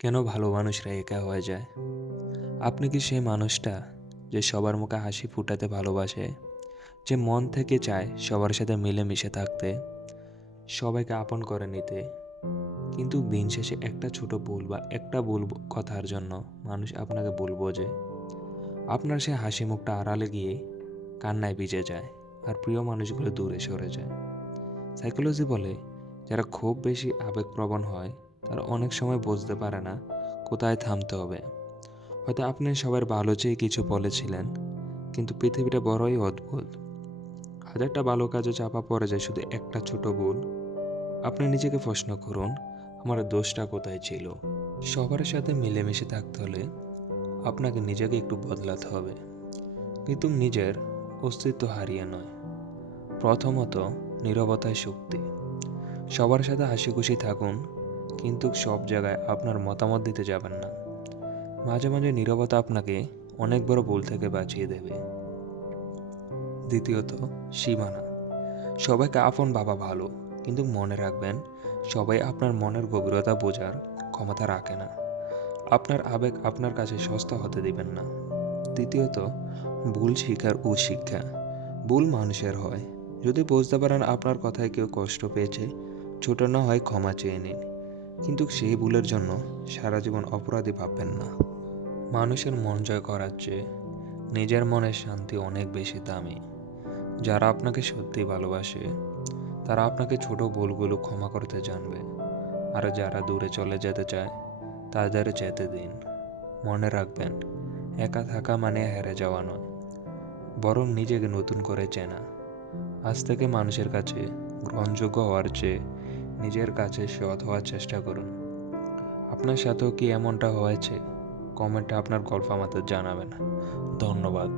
কেন ভালো মানুষরা একা হয়ে যায়? আপনি কি সেই মানুষটা যে সবার মুখে হাসি ফুটাতে ভালোবাসে, যে মন থেকে চায় সবার সাথে মিলেমিশে থাকতে, সবাইকে আপন করে নিতে, কিন্তু দিন শেষে একটা ছোট ভুল বা একটা ভুল কথার জন্য মানুষ আপনাকে ভুল বোঝে। আপনার সেই হাসি মুখটা আড়ালে গিয়ে কান্নায় ভিজে যায় আর প্রিয় মানুষগুলো দূরে সরে যায়। সাইকোলজি বলে, যারা খুব বেশি আবেগপ্রবণ হয় তারা অনেক সময় বুঝতে পারে না কোথায় থামতে হবে। হয়তো আপনি সবার ভালো চেয়ে কিছু বলেছিলেন, কিন্তু পৃথিবীটা বড়ই অদ্ভুত। হাজারটা ভালো কাজে চাপা পড়ে যায় শুধু একটা ছোট ভুল। আপনি নিজেকে প্রশ্ন করুন, আমার দোষটা কোথায় ছিল? সবার সাথে মিলেমিশে থাকতে হলে আপনাকে নিজেকে একটু বদলাতে হবে, কিন্তু নিজের অস্তিত্ব হারিয়ে নয়। প্রথমত, নীরবতায় শক্তি। সবার সাথে হাসি খুশি থাকুন, কিন্তু সব জায়গায় আপনার মতামত দিতে যাবেন না। মাঝে মাঝে নীরবতা আপনাকে অনেক বড় ভুল থেকে বাঁচিয়ে দেবে। দ্বিতীয়ত, সীমানা। সবাইকে আপন ভাবা ভালো, কিন্তু মনে রাখবেন, সবাই আপনার মনের গভীরতা বোঝার ক্ষমতা রাখে না। আপনার আবেগ আপনার কাছে সস্তা হতে দিবেন না। তৃতীয়ত, ভুল স্বীকার ও শিক্ষা। ভুল মানুষের হয়। যদি বুঝতে পারেন আপনার কথায় কেউ কষ্ট পেয়েছে, ছোট না হয় ক্ষমা চেয়ে নিন, কিন্তু সেই ভুলের জন্য সারা জীবন অপরাধী ভাববেন না। মানুষের মন জয় করার চেয়ে নিজের মনের শান্তি অনেক বেশি দামি। যারা আপনাকে সত্যি ভালোবাসে তারা আপনাকে ছোট ভুলগুলো ক্ষমা করতে জানবে, আর যারা দূরে চলে যেতে চায় তাদের যেতে দিন। মনে রাখবেন, একা থাকা মানে হেরে যাওয়া নয়, বরং নিজেকে নতুন করে চেনা। আজ থেকে মানুষের কাছে গ্রহণযোগ্য হওয়ার চেয়ে নিজের কাছে সৎ হওয়ার চেষ্টা করুন। আপনার সাথেও কি এমনটা হয়েছে? কমেন্টে আপনার গল্প আমাদের জানাবেন। ধন্যবাদ।